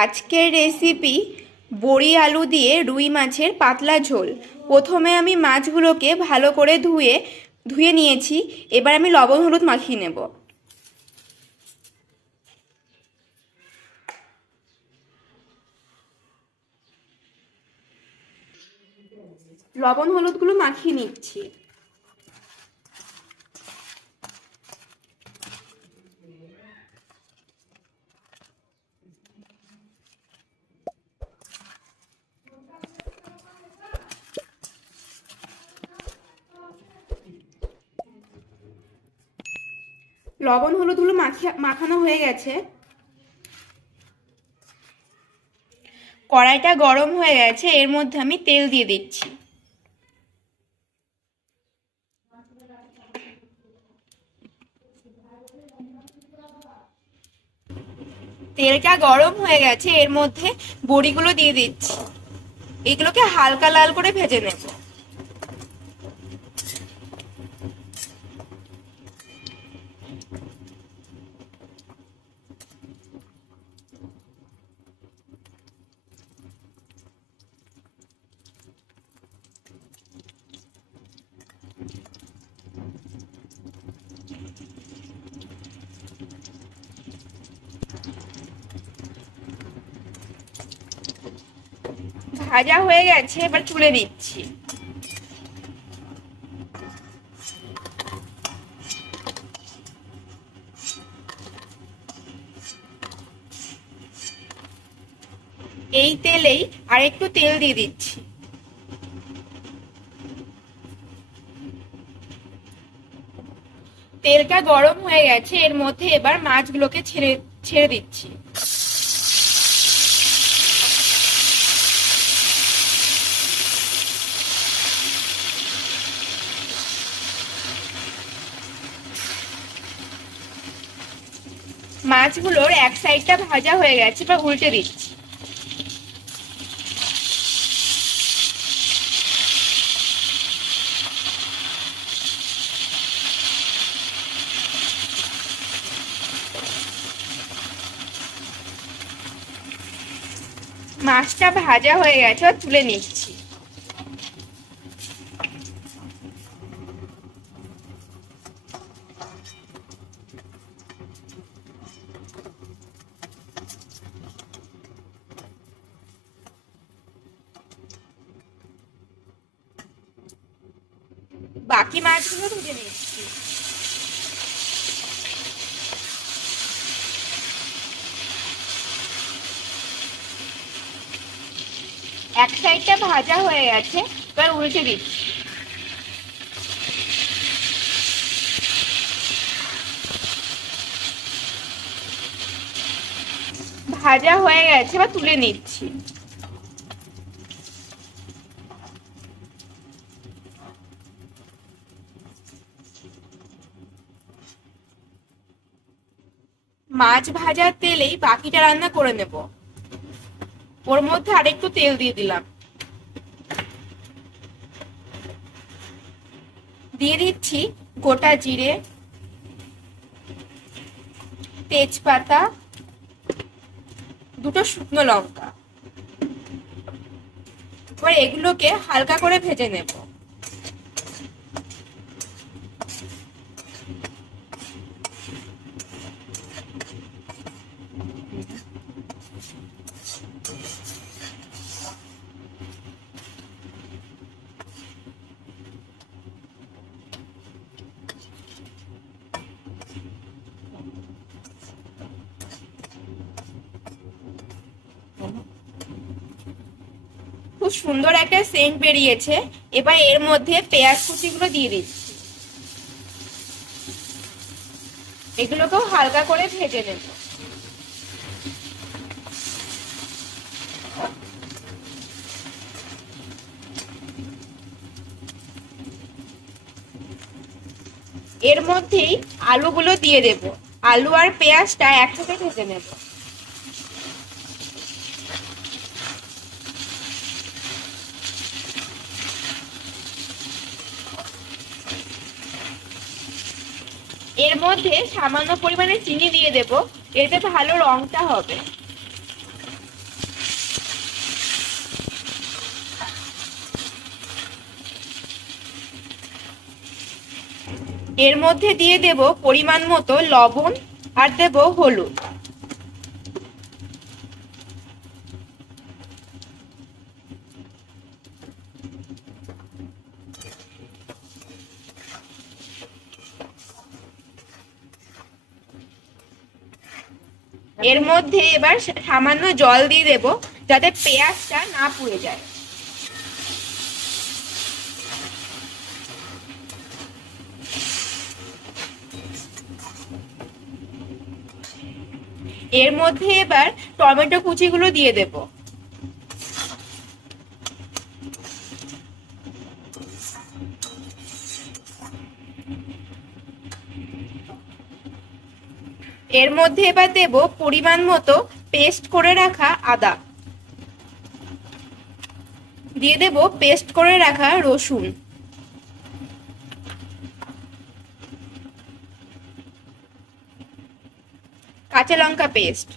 আজকের রেসিপি বড়ি আলু দিয়ে রুই মাছের পাতলা ঝোল। প্রথমে আমি মাছগুলোকে ভালো করে ধুয়ে নিয়েছি। এবার আমি লবণ হলুদ মাখিয়ে নেব। লবণ হলুদগুলো মাখিয়ে নিচ্ছি। লবণ হলুদগুলো মাখানো হয়ে গেছে। কড়াইটা গরম হয়ে গেছে, এর মধ্যে আমি তেল দিয়ে দিচ্ছি। তেলটা গরম হয়ে গেছে, এর মধ্যে বড়িগুলো দিয়ে দিচ্ছি। এগুলোকে হালকা লাল করে ভেজে নেব। ভাজা হয়ে গেছে, এবার তুলে দিচ্ছি। এই তেলেই আরেকটু তেল দিয়ে দিচ্ছি। তেলটা গরম হয়ে গেছে, এর মধ্যে এবার মাছগুলোকে ছেড়ে দিচ্ছি। মাছগুলোর এক সাইডটা ভাজা হয়ে গেছে, এবার উল্টে দিচ্ছি। মাছটা ভাজা হয়ে গেছে, তুলে নিচ্ছি। বাকি মাছগুলো ভেজে নিচ্ছি। এক সাইডটা ভাজা হয়ে গেছে, এবার উল্টে দিচ্ছি। ভাজা হয়ে গেছে, এবার তুলে নিচ্ছি। মাছ ভাজার তেলেই বাকিটা রান্না করে নেব। ওর মধ্যে আরেকটু তেল দিয়ে দিলাম। দিয়ে দিচ্ছি গোটা জিরে, তেজপাতা, দুটো শুকনো লঙ্কা। এবার এগুলোকে হালকা করে ভেজে নেব। খুব সুন্দর একটা সেন্ট বেরিয়েছে। এবার এর মধ্যে পেঁয়াজ কুচিগুলো দিয়ে দিচ্ছি। এগুলোকেও হালকা করে ভেজে নেব। এর মধ্যেই আলুগুলো দিয়ে দেব। আলু আর পেঁয়াজটা একসাথে ভেজে নেব। এর মধ্যে সামান্য পরিমাণে চিনি দিয়ে দেব, এতে ভালো রংটা হবে। এর মধ্যে দিয়ে দেব পরিমাণ মতো লবণ আর দেব হলুদ। এর মধ্যে এবার সামান্য জল দিয়ে দেব যাতে পেঁয়াজটা না পুড়ে যায়। এর মধ্যে এবার টমেটো কুচিগুলো দিয়ে দেব। এর মধ্যে এবার দেব পরিমাণ মতো পেস্ট করে রাখা আদা, দিয়ে দেব পেস্ট করে রাখা রসুন, কাঁচা লঙ্কা পেস্ট,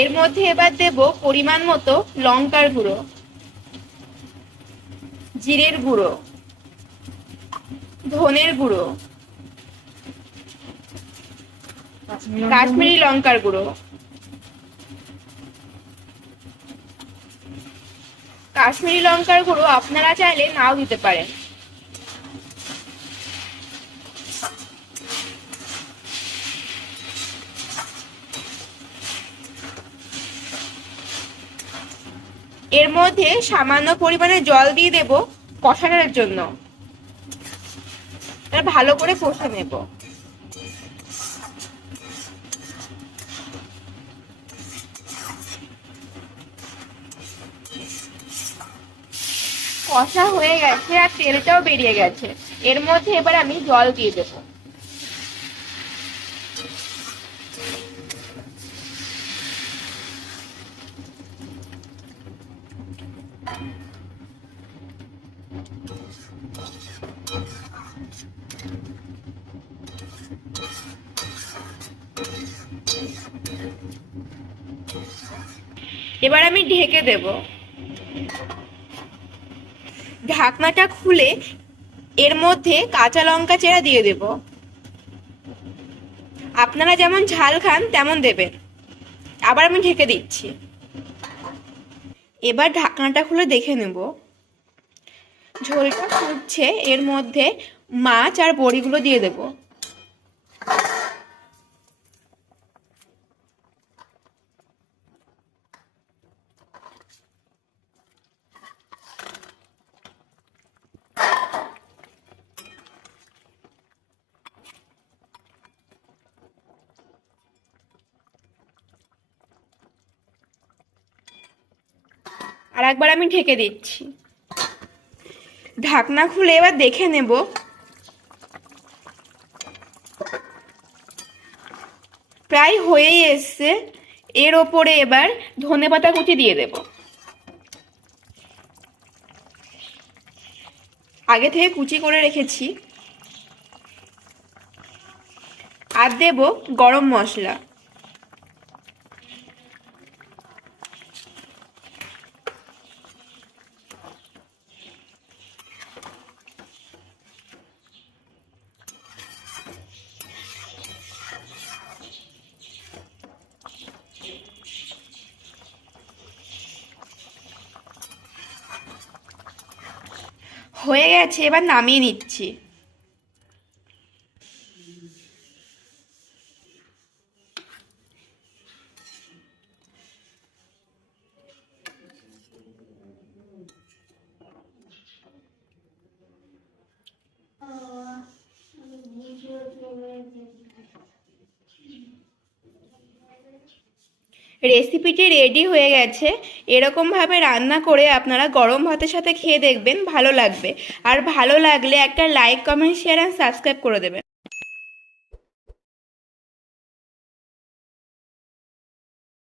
এর মধ্যে এবার দেব পরিমাণ মতো লঙ্কার গুঁড়ো, জিরের গুঁড়ো, ধনের গুঁড়ো, কাশ্মীরি লঙ্কার গুঁড়ো, কাশ্মীরি লঙ্কার গুঁড়ো আপনারা চাইলে নাও দিতে পারেন। এর মধ্যে সামান্য পরিমাণে জল দিয়ে দেব কষানোর জন্য, ভালো করে কষে নেব। কষা হয়ে গেছে আর তেলটাও বেরিয়ে গেছে। এর মধ্যে এবার আমি জল দিয়ে দেব। এবার আমি ঢেকে দেব। ঢাকনাটা খুলে এর মধ্যে কাঁচা লঙ্কা চেরা দিয়ে দেব। আপনারা যেমন ঝাল খান তেমন দেবেন। আবার আমি ঢেকে দিচ্ছি। এবার ঢাকনাটা খুলে দেখে নেব। ঝোলটা ফুটছে, এর মধ্যে মাছ আর বড়িগুলো দিয়ে দেব। আর একবার আমি ঢেকে দিচ্ছি। ঢাকনা খুলে এবার দেখে নেব। প্রায় হয়েই এসছে। এর ওপরে এবার ধনেপাতা কুচি দিয়ে দেব। আগে থেকে কুচি করে রেখেছি। আর দেব গরম মশলা। হয়ে গেছে, এবার নামিয়ে নিচ্ছি। রেসিপিটি রেডি হয়ে গেছে। এরকমভাবে রান্না করে আপনারা গরম ভাতের সাথে খেয়ে দেখবেন, ভালো লাগবে। আর ভালো লাগলে একটা লাইক, কমেন্ট, শেয়ার আর সাবস্ক্রাইব করে দেবেন।